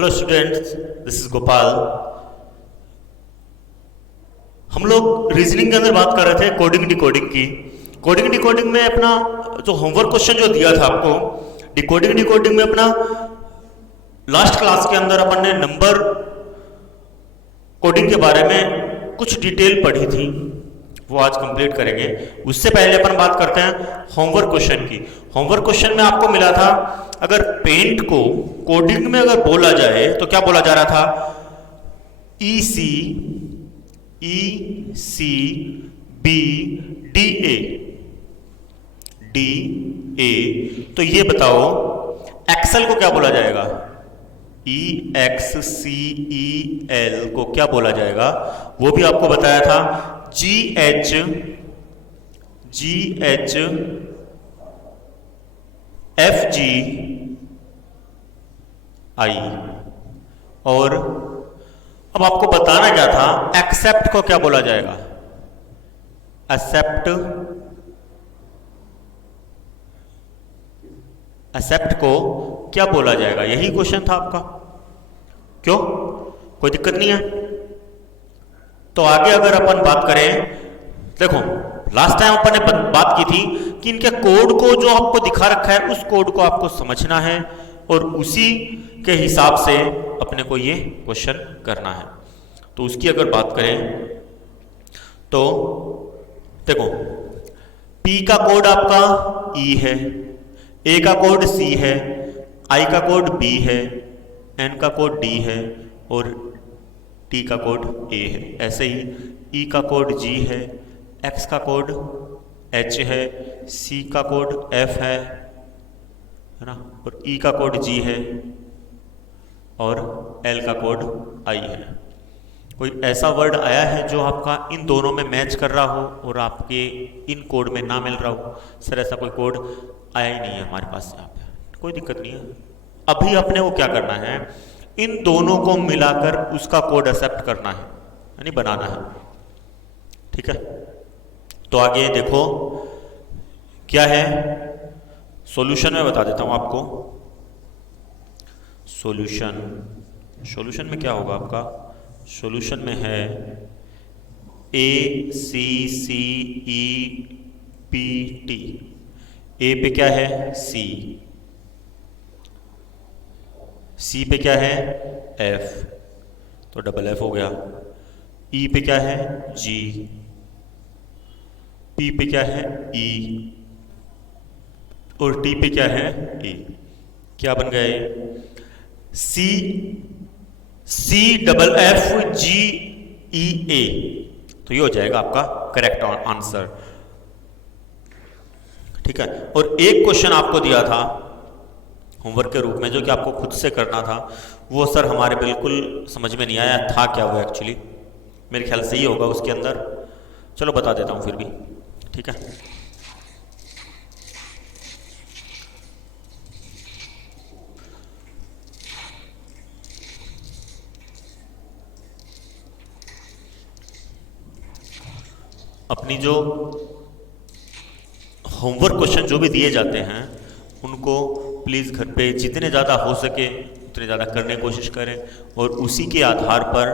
Hello students, this is Gopal. हम लोग reasoning के अंदर बात कर रहे थे कोडिंग डिकोडिंग की। कोडिंग डिकोडिंग में अपना जो होमवर्क क्वेश्चन जो दिया था आपको, डिकोडिंग डिकोडिंग में अपना लास्ट क्लास के अंदर अपन ने नंबर कोडिंग के बारे में कुछ डिटेल पढ़ी थी, वो आज कंप्लीट करेंगे। उससे पहले अपन बात करते हैं होमवर्क क्वेश्चन की। होमवर्क क्वेश्चन में आपको मिला था, अगर पेंट को कोडिंग में अगर बोला जाए तो क्या बोला जा रहा था? ई सी बी डी ए। तो ये बताओ एक्सेल को क्या बोला जाएगा? EXCEL को क्या बोला जाएगा? वो भी आपको बताया था। GH FG I। और अब आपको बताना क्या था, एक्सेप्ट को क्या बोला जाएगा? एक्सेप्ट को क्या बोला जाएगा? यही क्वेश्चन था आपका। क्यों, कोई दिक्कत नहीं है? तो आगे अगर अपन बात करें, देखो लास्ट टाइम अपन ने बात की थी कि इनके कोड को जो आपको दिखा रखा है उस कोड को आपको समझना है और उसी के हिसाब से अपने को ये क्वेश्चन करना है। तो उसकी अगर बात करें तो देखो, P का कोड आपका E है, A का कोड C है, I का कोड B है, N का कोड D है और T का कोड A है। ऐसे ही E का कोड G है, X का कोड H है, C का कोड F है ना, और E का कोड G है और L का कोड I है। कोई ऐसा वर्ड आया है जो आपका इन दोनों में मैच कर रहा हो और आपके इन कोड में ना मिल रहा हो? सर ऐसा कोई कोड आया ही नहीं है हमारे पास यहाँ पे। कोई दिक्कत नहीं है। अभी अपने को क्या करना है, इन दोनों को मिलाकर उसका कोड एक्सेप्ट करना है, यानी बनाना है। ठीक है, तो आगे देखो क्या है। सॉल्यूशन में बता देता हूं आपको। सॉल्यूशन में क्या होगा आपका? सॉल्यूशन में है ACCEPT। ए पे क्या है? C पे क्या है? F, तो डबल F हो गया। E पे क्या है? G, P पे क्या है? E और T पे क्या है? E। क्या बन गया ये? CFFGEA। तो ये हो जाएगा आपका करेक्ट आंसर। ठीक है, और एक क्वेश्चन आपको दिया था होमवर्क के रूप में जो कि आपको खुद से करना था, वो सर हमारे बिल्कुल समझ में नहीं आया था क्या वो एक्चुअली। मेरे ख्याल से ही होगा उसके अंदर, चलो बता देता हूं फिर भी। ठीक है, अपनी जो होमवर्क क्वेश्चन जो भी दिए जाते हैं उनको प्लीज़ घर पे जितने ज़्यादा हो सके उतने ज़्यादा करने की कोशिश करें, और उसी के आधार पर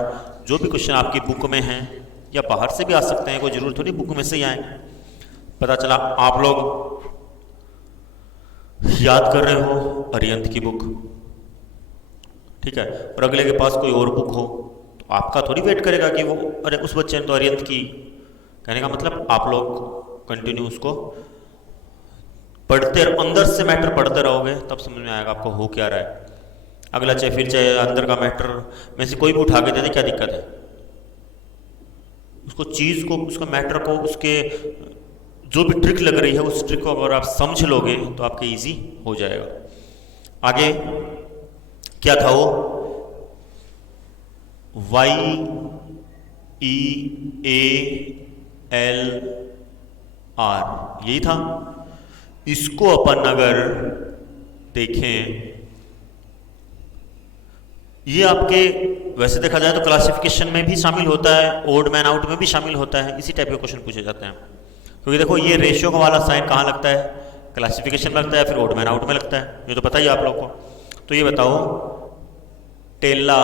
जो भी क्वेश्चन आपकी बुक में हैं या बाहर से भी आ सकते हैं, कोई ज़रूरत थोड़ी बुक में से ही आए। पता चला आप लोग याद कर रहे हो अरिहंत की बुक, ठीक है, और अगले के पास कोई और बुक हो तो आपका थोड़ी वेट करेगा कि वो अरे उस बच्चे ने तो अरिहंत की। कहने का मतलब आप लोग कंटिन्यू उसको पढ़ते, अंदर से मैटर पढ़ते रहोगे तब समझ में आएगा आपको हो क्या रहा है। अगला चाहे फिर चाहे अंदर का मैटर में से कोई भी उठा के दे दे, क्या दिक्कत है? उसको चीज़ को, उसका मैटर को, उसके जो भी ट्रिक लग रही है उस ट्रिक को अगर आप समझ लोगे तो आपके इजी हो जाएगा। आगे क्या था वो? YEALR, यही था। इसको अपन अगर देखें, ये आपके वैसे देखा जाए तो क्लासिफिकेशन में भी शामिल होता है, ओड मैन आउट में भी शामिल होता है। इसी टाइप के क्वेश्चन पूछे जाते हैं, क्योंकि देखो ये रेशियो का वाला साइन कहाँ लगता है? क्लासिफिकेशन में लगता है, फिर ओड मैन आउट में लगता है, ये तो पता ही आप लोग को। तो ये बताओ टेला,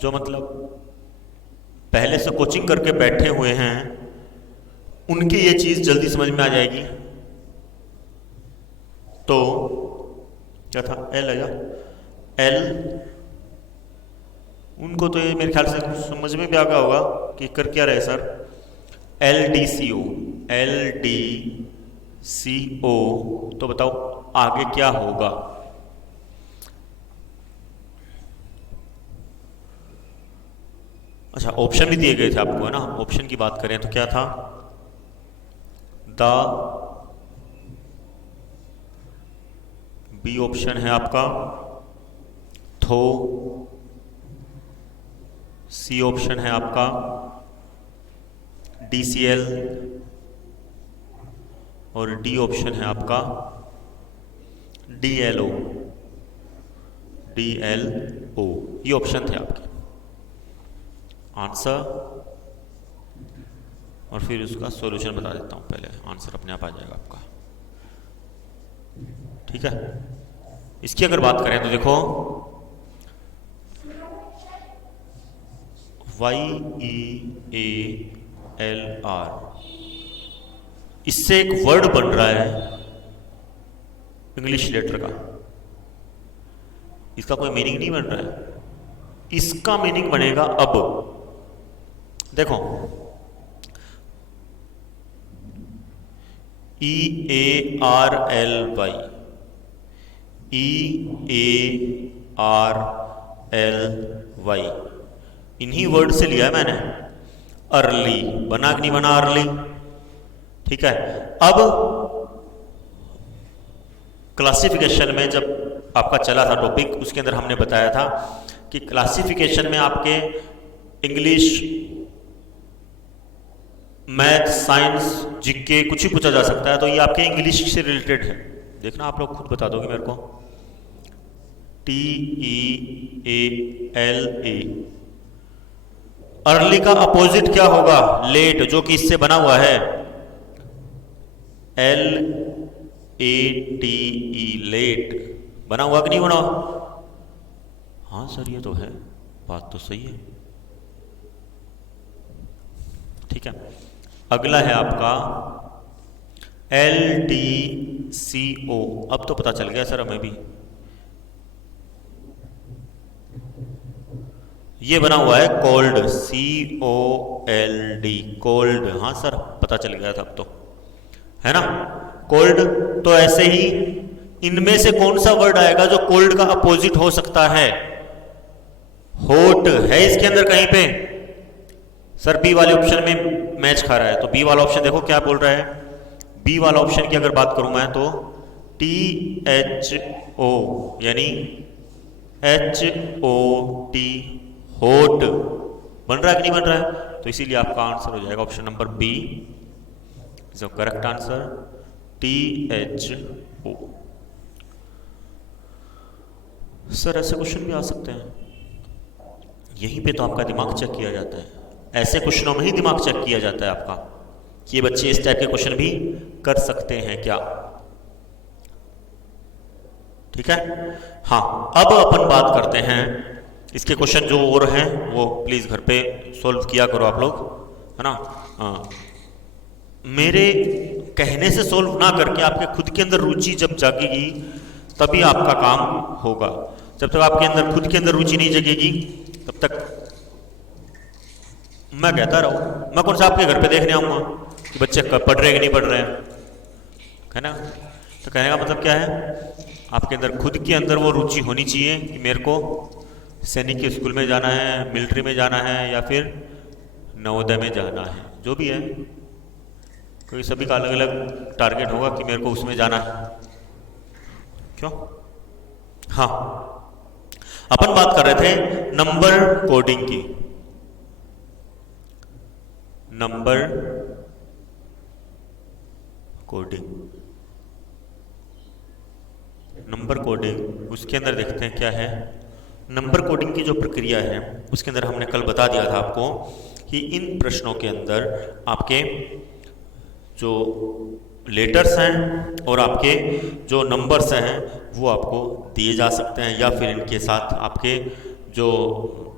जो मतलब पहले से कोचिंग करके बैठे हुए हैं उनकी ये चीज जल्दी समझ में आ जाएगी। तो क्या था, एल है, एल, उनको तो ये मेरे ख्याल से समझ में भी आ गया होगा कि कर क्या रहे सर। एल डी सी ओ, एल डी सी ओ, तो बताओ आगे क्या होगा। अच्छा, ऑप्शन भी दिए गए थे आपको, है ना। ऑप्शन की बात करें तो क्या था, द, बी ऑप्शन है आपका थो, सी ऑप्शन है आपका DCL और डी ऑप्शन है आपका DLO, DLO, ये ऑप्शन थे आपके आंसर। और फिर उसका सॉल्यूशन बता देता हूं, पहले आंसर अपने आप आ जाएगा आपका, ठीक है। इसकी अगर बात करें तो देखो YEALR, इससे एक वर्ड बन रहा है इंग्लिश लेटर का, इसका कोई मीनिंग नहीं बन रहा है, इसका मीनिंग बनेगा अब। देखो EARLY, EARLY, इन्हीं वर्ड से लिया है मैंने। अर्ली बना कि नहीं बना, अर्ली, ठीक है। अब क्लासिफिकेशन में जब आपका चला था टॉपिक, उसके अंदर हमने बताया था कि क्लासिफिकेशन में आपके इंग्लिश, मैथ, साइंस, जीके कुछ ही पूछा जा सकता है, तो ये आपके इंग्लिश से रिलेटेड है। देखना आप लोग खुद बता दोगे मेरे को। TEALA, अर्ली का अपोजिट क्या होगा, लेट, जो कि इससे बना हुआ है LATE, लेट, बना हुआ कि नहीं बना। हाँ सर ये तो है, बात तो सही है, ठीक है। अगला है आपका LDCO, अब तो पता चल गया सर हमें भी, ये बना हुआ है कोल्ड, COLD, कोल्ड। हाँ सर पता चल गया था अब तो, है ना, कोल्ड। तो ऐसे ही इनमें से कौन सा वर्ड आएगा जो कोल्ड का अपोजिट हो सकता है। हॉट है इसके अंदर कहीं पे, सर बी वाले ऑप्शन में मैच खा रहा है, तो बी वाला ऑप्शन देखो क्या बोल रहा है। बी वाला ऑप्शन की अगर बात करूं मैं तो THO यानी HOT, हॉट, बन रहा है कि नहीं बन रहा है, तो इसीलिए आपका आंसर हो जाएगा option number B is the correct answer, THO। Sir ऐसे क्वेश्चन भी आ सकते हैं, यहीं पे तो आपका दिमाग चेक किया जाता है, ऐसे क्वेश्चनों में ही दिमाग चेक किया जाता है आपका कि ये बच्चे इस टाइप के क्वेश्चन भी कर सकते हैं क्या, ठीक है। हाँ, अब अपन बात करते हैं इसके क्वेश्चन जो और हैं वो प्लीज घर पे सॉल्व किया करो आप लोग, है ना। मेरे कहने से सॉल्व ना करके आपके खुद के अंदर रुचि जब जागेगी तभी आपका काम होगा। जब तक आपके अंदर खुद के अंदर रुचि नहीं जगेगी तब तक मैं कहता रहूं, मैं कौन सा आपके घर पे देखने आऊंगा कि बच्चे पढ़ रहे हैं कि नहीं पढ़ रहे हैं, है ना। तो कहने का मतलब क्या है, आपके अंदर खुद के अंदर वो रुचि होनी चाहिए कि मेरे को सैनिक के स्कूल में जाना है, मिलिट्री में जाना है, या फिर नवोदय में जाना है, जो भी है, क्योंकि सभी का अलग अलग टारगेट होगा कि मेरे को उसमें जाना है, क्यों। हाँ, अपन बात कर रहे थे नंबर कोडिंग की, नंबर कोडिंग, नंबर कोडिंग, उसके अंदर देखते हैं क्या है। नंबर कोडिंग की जो प्रक्रिया है उसके अंदर हमने कल बता दिया था आपको कि इन प्रश्नों के अंदर आपके जो लेटर्स हैं और आपके जो नंबर्स हैं वो आपको दिए जा सकते हैं, या फिर इनके साथ आपके जो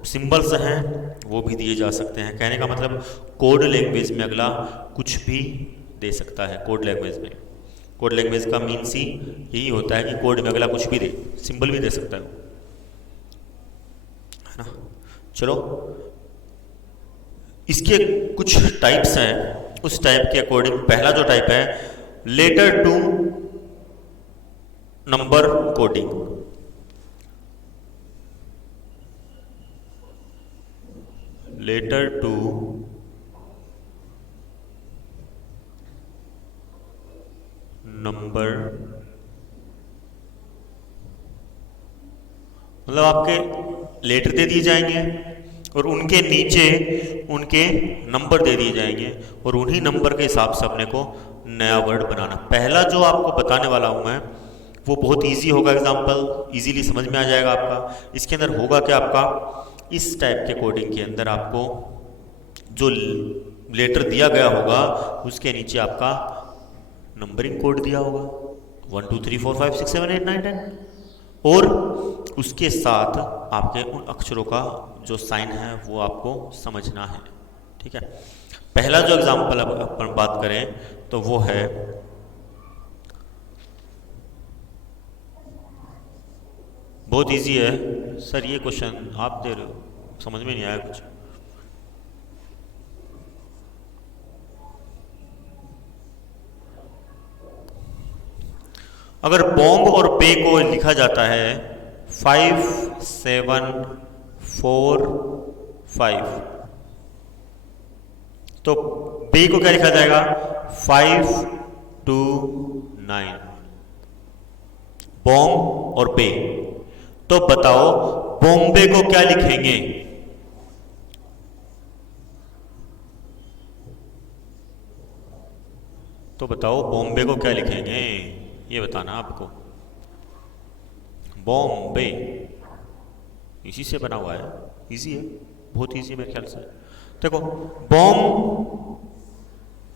सिंबल्स हैं वो भी दिए जा सकते हैं। कहने का मतलब कोड लैंग्वेज में अगला कुछ भी दे सकता है। कोड लैंग्वेज में, कोड लैंग्वेज का मीन्स ही यही होता है कि कोड में अगला कुछ भी दे, सिंबल भी दे सकता है ना। चलो, इसके कुछ टाइप्स हैं, उस टाइप के अकॉर्डिंग पहला जो टाइप है letter to number coding. Letter to number, मतलब आपके लेटर दे दिए जाएंगे और उनके नीचे उनके नंबर दे दिए जाएंगे और उन्हीं नंबर के हिसाब से अपने को नया वर्ड बनाना। पहला जो आपको बताने वाला हूं मैं वो बहुत इजी होगा, एग्जांपल इजीली समझ में आ जाएगा आपका। इसके अंदर होगा क्या, आपका इस टाइप के कोडिंग के अंदर आपको जो लेटर दिया गया होगा उसके नीचे आपका नंबरिंग कोड दिया होगा 1 2 3 4 5 6 7 8 9 10, और उसके साथ आपके उन अक्षरों का जो साइन है वो आपको समझना है। ठीक है, पहला जो एग्जांपल अब अपन बात करें तो वो है बहुत इजी है सर ये क्वेश्चन आप दे रहे हो, समझ में नहीं आया कुछ। अगर बॉम्ब और पे को लिखा जाता है 5 7 4 5, तो बे को क्या लिखा जाएगा 5 2 9। बॉम्ब और पे, तो बताओ बॉम्बे को क्या लिखेंगे? तो बताओ बॉम्बे को क्या लिखेंगे, ये बताना आपको। बॉम्बे इसी से बना हुआ है, इजी है, बहुत इजी है मेरे ख्याल से। देखो बॉम्ब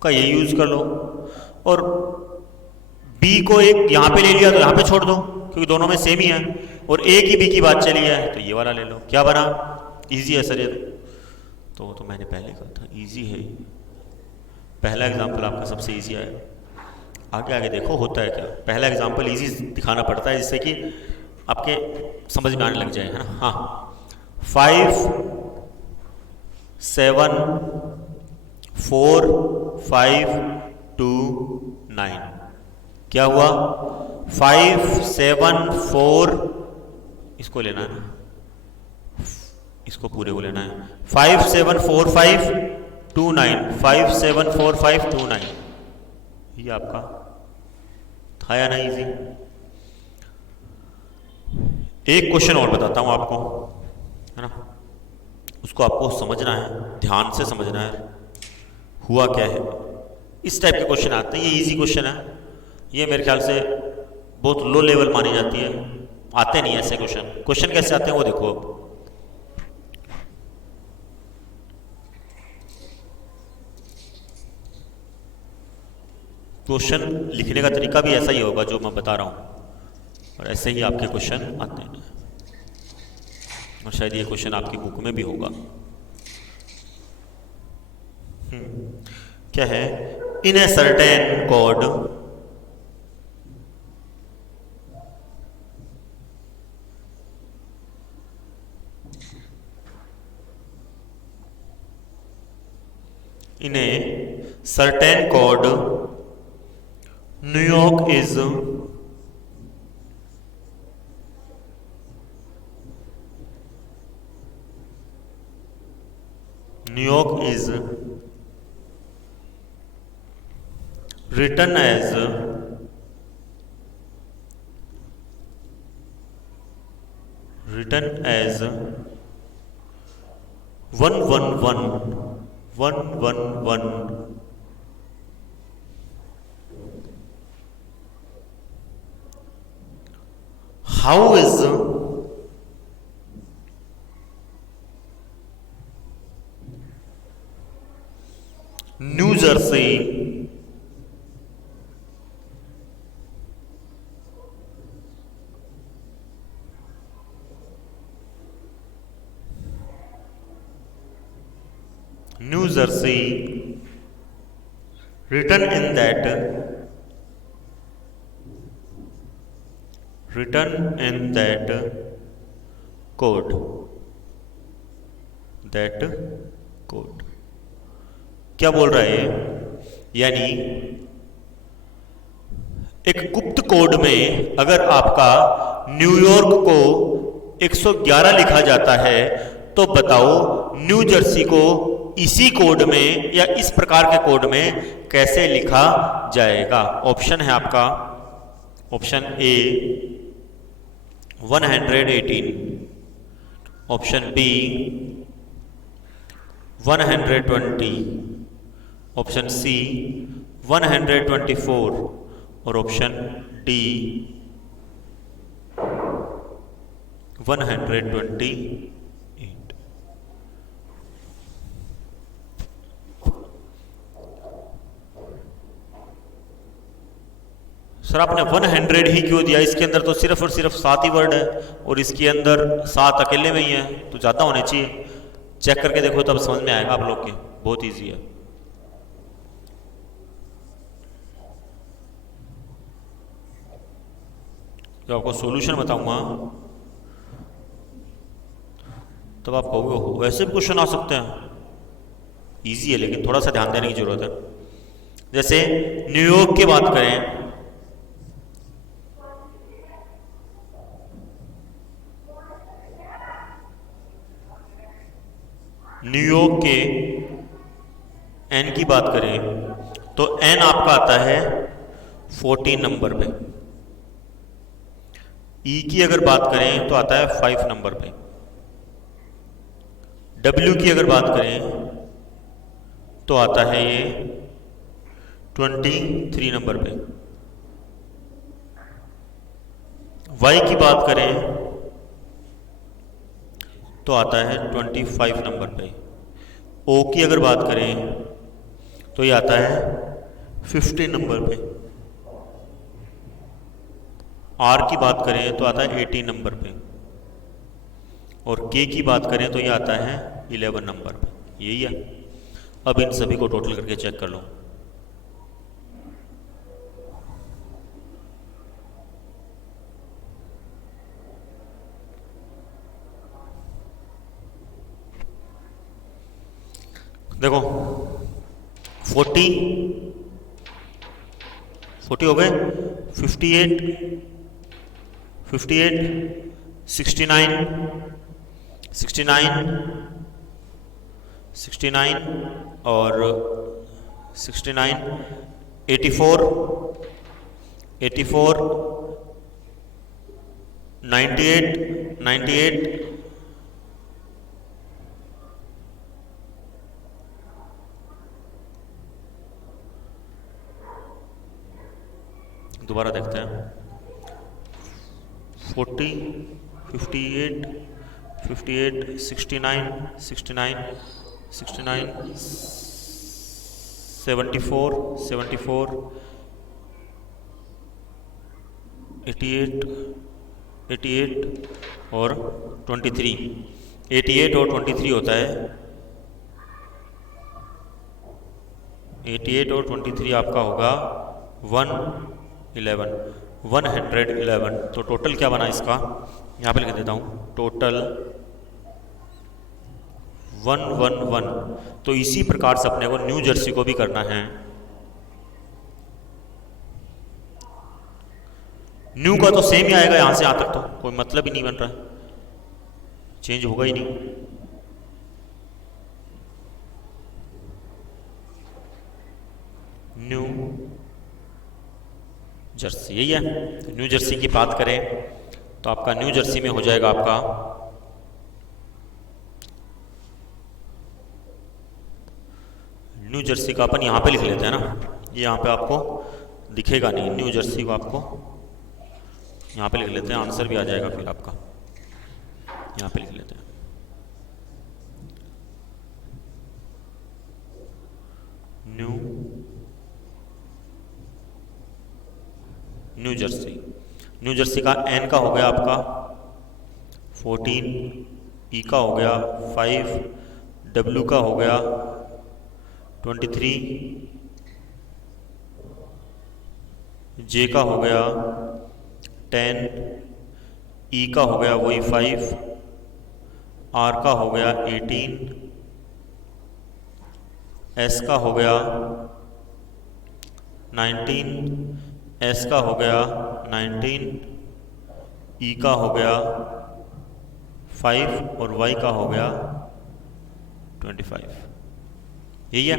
का ये यूज कर लो और बी को एक यहां पे ले लिया तो यहां पे छोड़ दो क्योंकि दोनों में सेम ही है, और ए की बी की बात चली है तो ये वाला ले लो। क्या बना? इजी है सर ये तो मैंने पहले कहा था इजी है। पहला एग्जांपल आपका सबसे इजी आया, आगे आगे देखो होता है क्या। पहला एग्जांपल इजी दिखाना पड़ता है जिससे कि आपके समझ में आने लग जाए, है ना। हाँ, 5 7 4 5 2 9 क्या हुआ? 5 7 4, इसको लेना है ना, इसको पूरे को लेना है। 5 7 4 5 2 9, 5 7 4 5 2 9, ये आपका था या ना इजी। एक क्वेश्चन और बताता हूं आपको, है ना, उसको आपको समझना है, ध्यान से समझना है हुआ क्या है। इस टाइप के क्वेश्चन आते हैं, ये इजी क्वेश्चन है, ये मेरे ख्याल से बहुत लो लेवल मानी जाती है, आते नहीं ऐसे क्वेश्चन। क्वेश्चन कैसे आते हैं वो देखो। अब क्वेश्चन लिखने का तरीका भी ऐसा ही होगा जो मैं बता रहा हूं, और ऐसे ही आपके क्वेश्चन आते हैं, और शायद ये क्वेश्चन आपकी बुक में भी होगा। क्या है? In a certain code in a certain code New York is written as 111 111. How is New Jersey Jersey written in that code क्या बोल रहा है? यानी एक गुप्त कोड में अगर आपका न्यूयॉर्क को 111 लिखा जाता है तो बताओ न्यू जर्सी को इसी कोड में या इस प्रकार के कोड में कैसे लिखा जाएगा? ऑप्शन है आपका, option A 118, option B 120, option C 124 और ऑप्शन डी 128। सर आपने 100 ही क्यों दिया? इसके अंदर तो सिर्फ और सिर्फ 7 ही वर्ड है और इसके अंदर 7 अकेले में ही है, तो ज़्यादा होने चाहिए। चेक करके देखो तब समझ में आएगा आप लोग के, बहुत इजी है। जब आपको सॉल्यूशन बताऊंगा तब आप कहोगे वैसे भी क्वेश्चन आ सकते हैं, इजी है लेकिन थोड़ा सा ध्यान देने की जरूरत है। जैसे न्यूयॉर्क की बात करें, न्यूयॉर्क के एन की बात करें तो एन आपका आता है 14 नंबर पे। ई की अगर बात करें तो आता है 5 नंबर पे। डब्ल्यू की अगर बात करें तो आता है ये 23 नंबर पे। वाई की बात करें तो आता है 25 नंबर पे। ओ की अगर बात करें तो ये आता है 50 नंबर पे। आर की बात करें तो आता है 18 नंबर पे और के की बात करें तो ये आता है 11 नंबर पे। यही है। अब इन सभी को टोटल करके चेक कर लो। देखो 40 हो गए, 58 69 और 69 84 98 दोबारा देखते हैं। 40 58 69 74 88 और 23। 88 और 23 होता है 88 और 23 आपका होगा 111। तो टोटल क्या बना इसका, यहाँ पे लिख देता हूँ, टोटल 111। तो इसी प्रकार से अपने को न्यू जर्सी को भी करना है। न्यू का तो सेम ही आएगा यहाँ से यहाँ तक, तो कोई मतलब ही नहीं बन रहा है, चेंज होगा ही नहीं। न्यू जर्सी यही है। तो न्यू जर्सी की बात करें तो आपका न्यू जर्सी में हो जाएगा आपका न्यू जर्सी का अपन यहाँ पे लिख लेते हैं ना, ये यहाँ पे आपको दिखेगा नहीं। न्यू जर्सी को आपको यहाँ पे लिख लेते हैं, आंसर भी आ जाएगा फिर आपका। यहाँ पे लिख लेते हैं न्यू जर्सी। न्यू जर्सी का एन का हो गया आपका 14, ई का हो गया 5, डब्ल्यू का हो गया 23, जे का हो गया 10, ई का हो गया वही 5, आर का हो गया 18, एस का हो गया 19, एस का हो गया 19, ई का हो गया 5 और वाई का हो गया 25। यही है।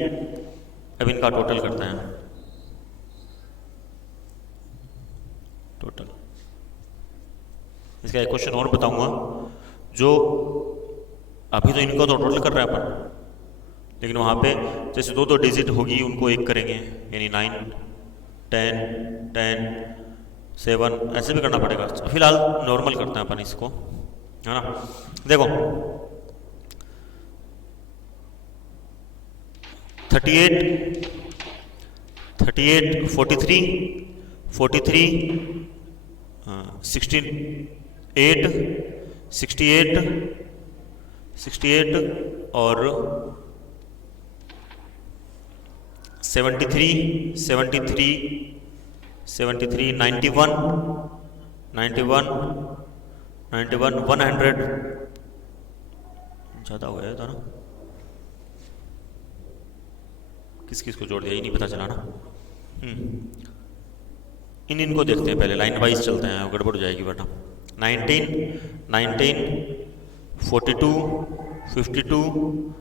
अब इनका टोटल करते हैं। टोटल इसका एक क्वेश्चन और बताऊंगा, जो अभी तो इनको तो टोटल कर रहे हैं अपन, लेकिन वहाँ पे जैसे दो डिजिट होगी उनको एक करेंगे, यानी 9, 10, 10, 7 ऐसे भी करना पड़ेगा। फिलहाल नॉर्मल करते हैं अपन इसको, है ना। देखो 38, 43, 68, 68 और 73, 91, 100 ज़्यादा हो गया था ना, किस किस को जोड़ दिया ये नहीं पता चला ना। इनको देखते हैं पहले, लाइन वाइज चलते हैं, गड़बड़ हो जाएगी वरना। 19, 42, 52,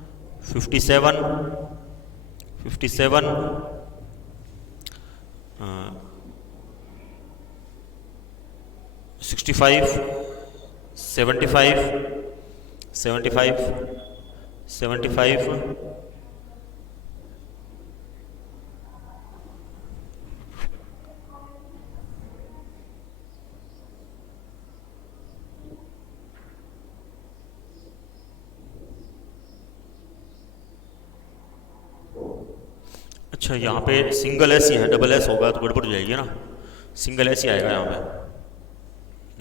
57, 57, 65, 75, 75, 75, अच्छा यहाँ पे सिंगल एस ही है, डबल एस होगा तो गड़बड़ हो जाएगी ना। सिंगल एस ही आएगा यहाँ पे,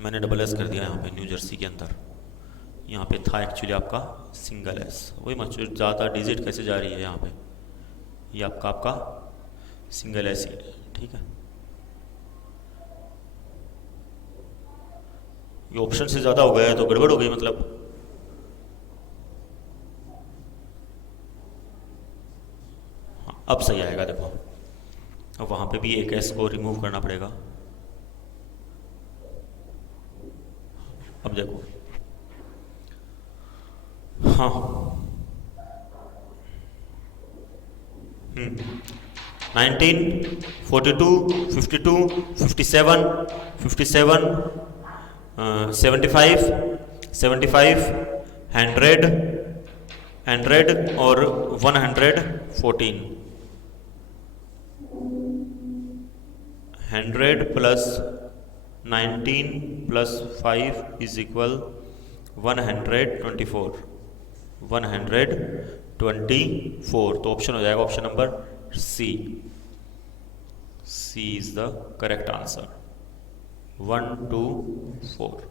मैंने डबल एस कर दिया यहाँ पे न्यू जर्सी के अंदर। यहाँ पे था एक्चुअली आपका सिंगल एस, वही मतलब ज़्यादा डिजिट कैसे जा रही है यहाँ पे, ये आपका सिंगल एस ही है, ठीक है। ये ऑप्शन से ज़्यादा हो गया है तो गड़बड़ हो गई मतलब। अब सही आएगा देखो, अब वहाँ पे भी एक एस को रिमूव करना पड़ेगा। अब देखो हाँ 19, 42, 52, 57, 57, 75, 75, 100, 100 और 114, 100 प्लस 19 प्लस 5 इज इक्वल 124, 124। तो ऑप्शन हो जाएगा option number C. C is the correct answer, 124।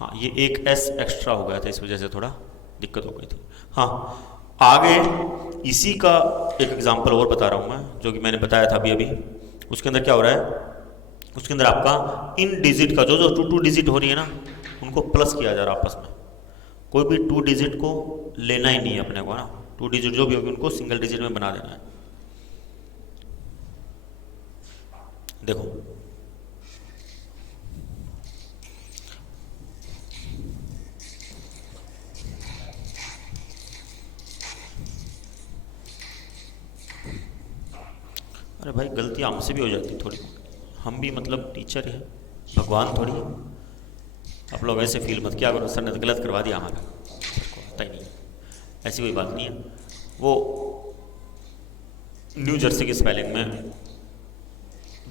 हाँ ये एक एस एक्स्ट्रा हो गया था, इस वजह से थोड़ा दिक्कत हो गई थी। हाँ आगे इसी का एक एग्जांपल और बता रहा हूँ मैं, जो कि मैंने बताया था अभी अभी। उसके अंदर क्या हो रहा है, उसके अंदर आपका इन डिजिट का जो जो टू डिजिट हो रही है ना, उनको प्लस किया जा रहा है आपस में। कोई भी 2 डिजिट को लेना ही नहीं है अपने को, ना 2 डिजिट जो भी होगी उनको सिंगल डिजिट में बना देना है। देखो अरे भाई गलती हमसे भी हो जाती थोड़ी, हम भी मतलब टीचर हैं, भगवान थोड़ी है। आप लोग ऐसे फील मत किया करो, सर ने तो गलत करवा दिया हमारा, पता ही नहीं, ऐसी कोई बात नहीं है। वो न्यू जर्सी की स्पेलिंग में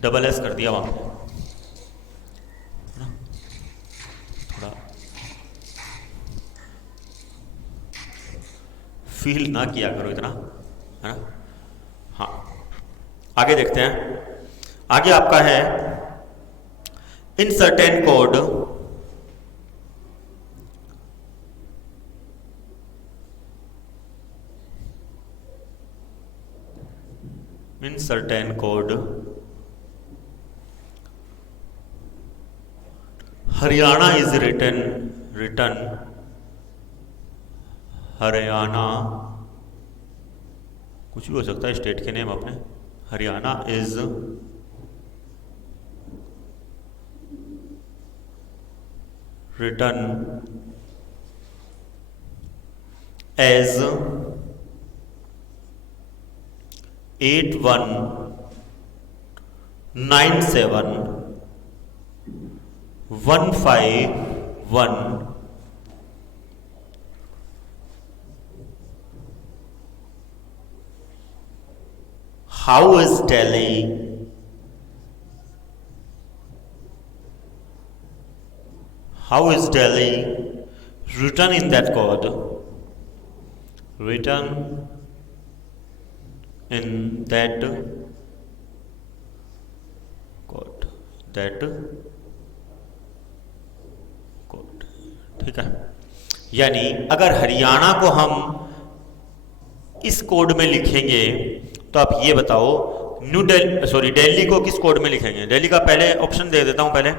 डबल एस कर दिया वहाँ पे, थोड़ा फील ना किया करो इतना, है ना। हाँ आगे देखते हैं। आगे आपका है in certain code in certain code Haryana is written Haryana, कुछ भी हो सकता है स्टेट के नेम अपने, Haryana is written as 8197-151. How is Delhi? How is Delhi written in that code? Written in that code. That code. ठीक है, यानी अगर हरियाणा को हम इस कोड में लिखेंगे तो आप ये बताओ दिल्ली को किस कोड में लिखेंगे? दिल्ली का पहले ऑप्शन दे देता हूं, पहले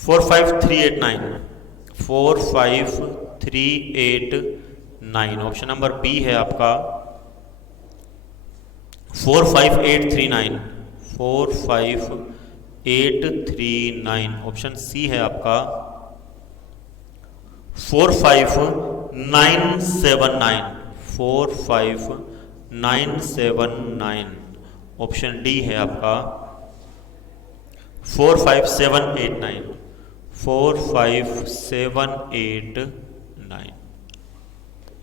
45389 ऑप्शन नंबर बी है आपका 45839 ऑप्शन सी है आपका 45979 ऑप्शन डी है आपका 45789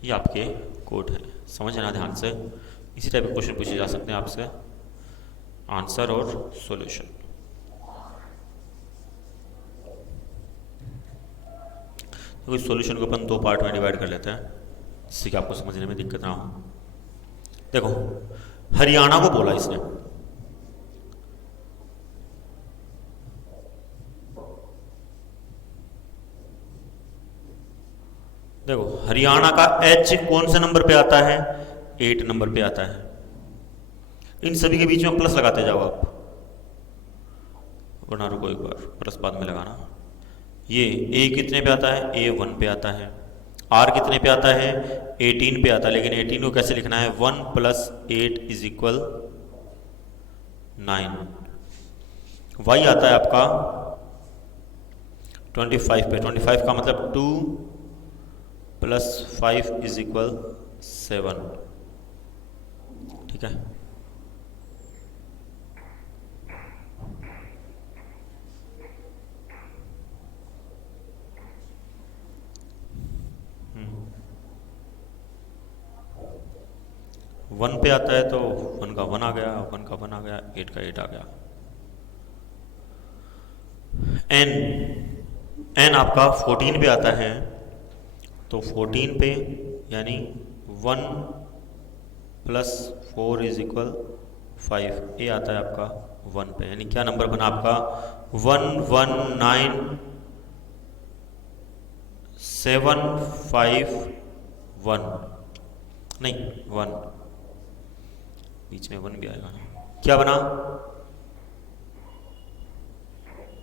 ये आपके कोड है। समझना ध्यान से, इसी टाइप के क्वेश्चन पूछे जा सकते हैं आपसे, आंसर और सॉल्यूशन। तो इस सॉल्यूशन को अपन 2 पार्ट में डिवाइड कर लेते हैं जिससे कि आपको समझने में दिक्कत ना हो। देखो हरियाणा को बोला इसने, देखो हरियाणा का एच कौन से नंबर पे आता है? 8 नंबर पे आता है। इन सभी के बीच में प्लस लगाते जाओ आप, वरना रुको एक बार, प्लस बाद में लगाना। ये ए कितने पे आता है? ए 1 पे आता है। आर कितने पे आता है? 18 पे आता है। लेकिन 18 को कैसे लिखना है? 1 + 8 = 9। वाई आता है आपका 25 पे। 25 का मतलब 2 + 5 = 7। ठीक है, वन पे आता है तो 1 का 1 आ गया, 1 का 1 आ गया, 8 का 8 आ गया। एन आपका 14 पे आता है, तो 14 पे यानी 1 + 4 = 5। ए आता है आपका 1 पे, यानी क्या नंबर बना आपका? 119,751 नहीं 1, बीच में 1 भी आएगा। क्या बना?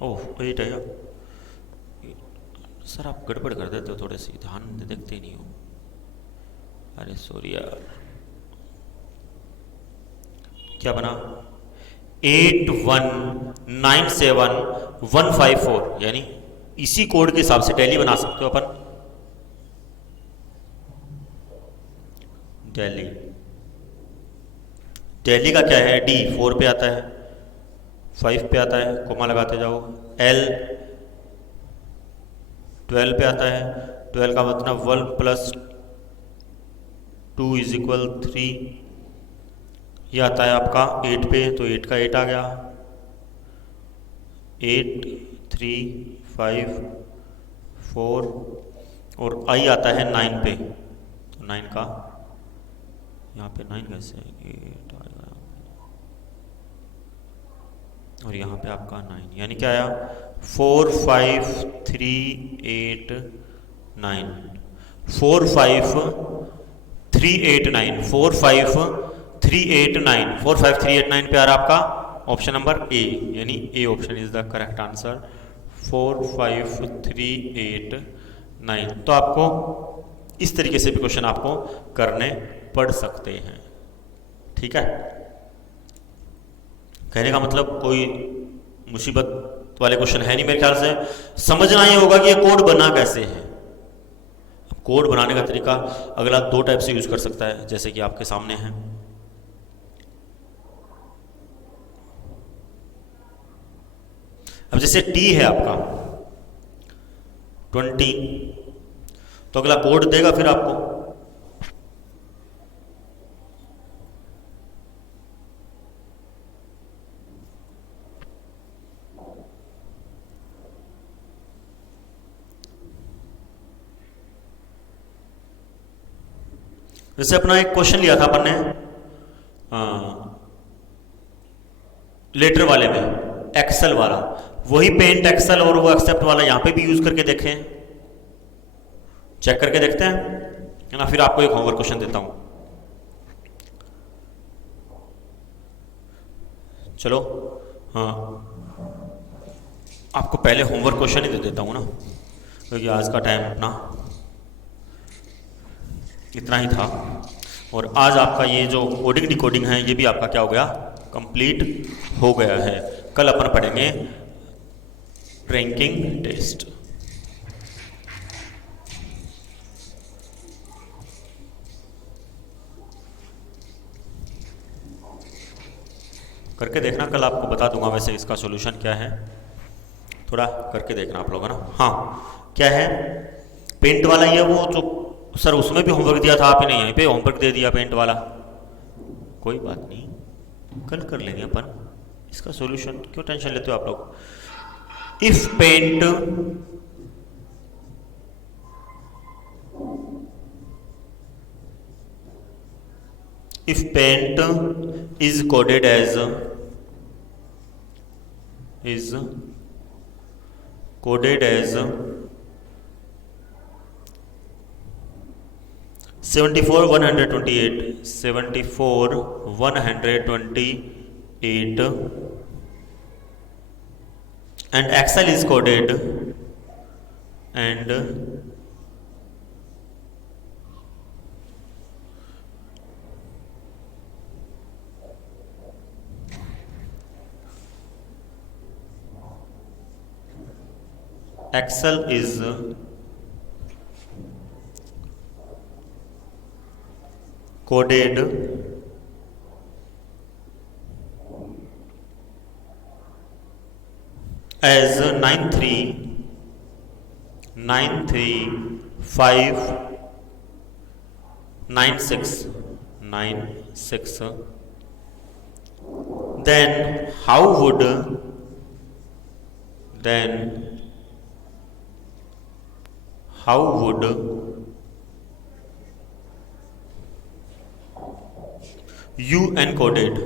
ओह 8 है। सर आप गड़बड़ कर देते हो, थोड़े से ध्यान देखते ही नहीं हो। अरे सॉरी यार। क्या बना? 8197,154, यानी इसी कोड के हिसाब से दिल्ली बना सकते हो अपन। दिल्ली का क्या है? डी 4 पे आता है, 5 पे आता है, कोमा लगाते जाओ। एल 12 पे आता है, 12 का मतलब 1 + 2 = 3। ये आता है आपका 8 पे, तो 8 का 8 आ गया। 8 3 5 4 और आई आता है 9 पे, तो 9 का यहाँ पे 9 कैसे 8 आएगा, और यहाँ पे आपका 9, यानी क्या आया? 45389 45389 389, 45389 पे आ रहा आपका ऑप्शन नंबर ए, यानी A option is the correct answer, 45389। तो आपको इस तरीके से भी क्वेश्चन आपको करने पड़ सकते हैं, ठीक है। कहने का मतलब कोई मुसीबत वाले क्वेश्चन है नहीं मेरे ख्याल से। समझना ये होगा कि ये कोड बना कैसे है। कोड बनाने का तरीका अगला दो टाइप से यूज कर सकता है, जैसे कि आपके सामने है। अब जैसे टी है आपका 20, तो अगला कोड देगा फिर आपको। जैसे अपना एक क्वेश्चन लिया था अपन ने लेटर वाले में, एक्सेल वाला, वही पेंट एक्सेल और वो एक्सेप्ट वाला यहां पे भी यूज करके देखें, चेक करके देखते हैं, है ना। फिर आपको एक होमवर्क क्वेश्चन देता हूं, चलो। हाँ, आपको पहले होमवर्क क्वेश्चन ही दे देता हूं ना, क्योंकि आज का टाइम अपना इतना ही था। और आज आपका ये जो कोडिंग डिकोडिंग है, ये भी आपका क्या हो गया, कंप्लीट हो गया है। कल अपन पढ़ेंगे रैंकिंग टेस्ट। करके देखना, कल आपको बता दूंगा वैसे इसका सॉल्यूशन क्या है, थोड़ा करके देखना आप लोग, है ना। हाँ, क्या है, पेंट वाला ये वो जो सर उसमें भी होमवर्क दिया था, आप ही नहीं यहीं पे होमवर्क दे दिया पेंट वाला। कोई बात नहीं, कल कर लेंगे अपन इसका सॉल्यूशन, क्यों टेंशन लेते हो आप लोग। If paint is coded as 74,128 and Excel is coded and Excel is coded as 93596. Then how would UN coded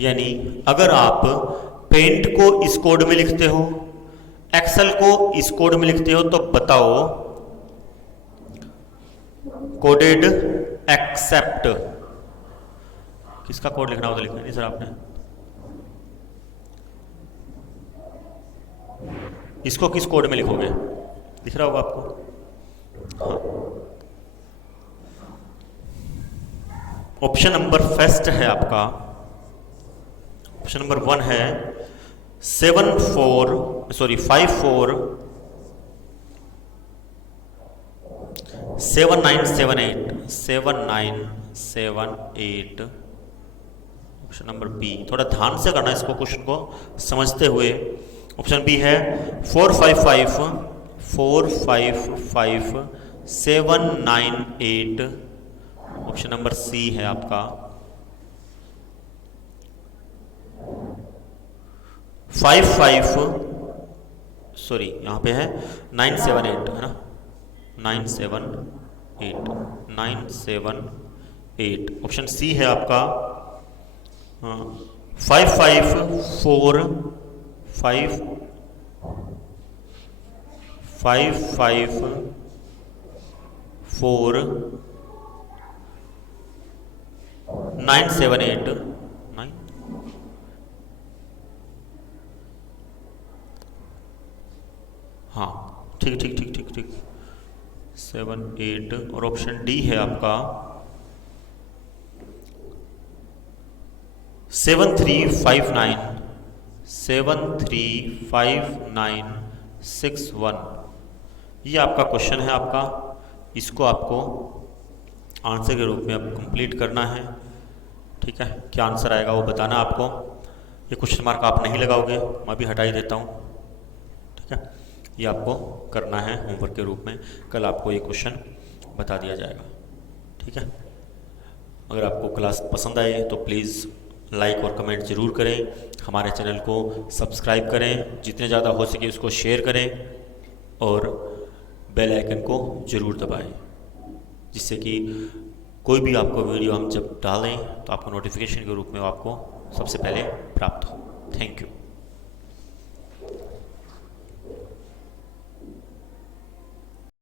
यानी अगर आप पेंट को इस कोड में लिखते हो, एक्सेल को इस कोड में लिखते हो, तो बताओ कोडेड एक्सेप्ट किसका कोड लिखना होता, लिखना नहीं सर आपने, इसको किस कोड में लिखोगे, दिख रहा होगा आपको। हाँ, ऑप्शन नंबर फर्स्ट है आपका, ऑप्शन नंबर 1 है 547978 ऑप्शन नंबर बी। थोड़ा ध्यान से करना इसको, क्वेश्चन को समझते हुए। ऑप्शन बी है 455798। ऑप्शन नंबर सी है आपका 978 है ना, 978। ऑप्शन सी है आपका 5545 554978 हाँ, ठीक ठीक ठीक ठीक ठीक 78 और ऑप्शन डी है आपका 735961। ये आपका क्वेश्चन है आपका, इसको आपको आंसर के रूप में अब कंप्लीट करना है। ठीक है, क्या आंसर आएगा वो बताना आपको। ये क्वेश्चन मार्क आप नहीं लगाओगे, मैं भी हटा ही देता हूँ। ठीक है, ये आपको करना है होमवर्क के रूप में, कल आपको ये क्वेश्चन बता दिया जाएगा। ठीक है, अगर आपको क्लास पसंद आए तो प्लीज़ लाइक और कमेंट ज़रूर करें, हमारे चैनल को सब्सक्राइब करें, जितने ज़्यादा हो सके उसको शेयर करें और बेल आइकन को ज़रूर दबाएं, जिससे कि कोई भी आपको वीडियो हम जब डालें तो आपको नोटिफिकेशन के रूप में आपको सबसे पहले प्राप्त हो। Thank you.